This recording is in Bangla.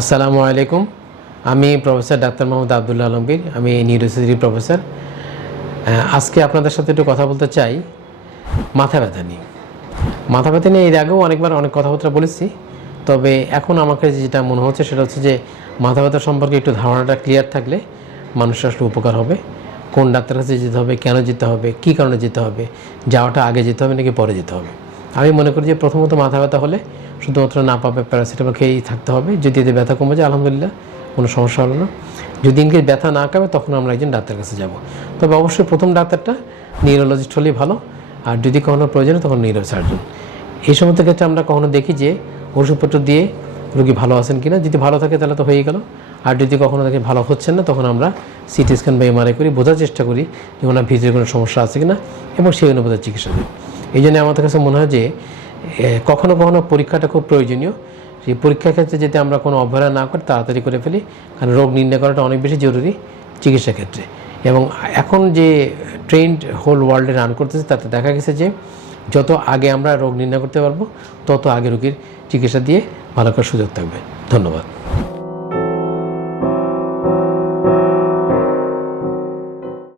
আসসালামু আলাইকুম। আমি প্রফেসর ডাক্তার মোহাম্মদ আব্দুল্লাহ আলমগীর। আমি নিউরোসার্জারি প্রফেসর। আজকে আপনাদের সাথে একটু কথা বলতে চাই মাথা ব্যথা নিয়ে। মাথা ব্যথা নিয়ে এর আগেও অনেকবার অনেক কথাবার্তা বলেছি, তবে এখন আমাকে যেটা মনে হচ্ছে সেটা হচ্ছে যে মাথা ব্যথা সম্পর্কে একটু ধারণাটা ক্লিয়ার থাকলে মানুষের আসলে উপকার হবে। কোন ডাক্তার কাছে যেতে হবে, কেন যেতে হবে, কী কারণে যেতে হবে, যাওয়াটা আগে যেতে হবে নাকি পরে যেতে হবে। আমি মনে করি যে প্রথমত মাথা ব্যথা হলে শুধুমাত্র না পাবে প্যারাসিটামল খেয়েই থাকতে হবে। যদি এতে ব্যথা কমে যায় আলহামদুলিল্লাহ, কোনো সমস্যা হলো না। যদি ইনকেস ব্যথা না কমে তখন আমরা একজন ডাক্তার কাছে যাব। তবে অবশ্যই প্রথম ডাক্তারটা নিউরোলজিস্ট হলেই ভালো, আর যদি কখনো প্রয়োজন তখন নিউরোসার্জন। এই সমস্ত ক্ষেত্রে আমরা কখনো দেখি যে ওষুধপত্র দিয়ে রোগী ভালো আছেন কিনা। যদি ভালো থাকে তাহলে তো হয়ে গেল, আর যদি কখনো তাকে ভালো হচ্ছেন না তখন আমরা সিটি স্ক্যান বা এমআরআই করি, বোঝার চেষ্টা করি যে ওনার ভিতরে কোনো সমস্যা আছে কিনা এবং সেই অনুপাতে চিকিৎসা দিই। এই জন্য আমাদের কাছে মনে হয় যে কখনো কখনো পরীক্ষাটা খুব প্রয়োজনীয়। সেই পরীক্ষার ক্ষেত্রে যদি আমরা কোনো অবহেলা না করি, তাড়াতাড়ি করে ফেলি, কারণ রোগ নির্ণয় করাটা অনেক বেশি জরুরি চিকিৎসা ক্ষেত্রে। এবং এখন যে ট্রেন্ড হোল ওয়ার্ল্ডে রান করতেছে তাতে দেখা গেছে যে যত আগে আমরা রোগ নির্ণয় করতে পারবো তত আগে রোগীর চিকিৎসা দিয়ে ভালো করার সুযোগ থাকবে। ধন্যবাদ।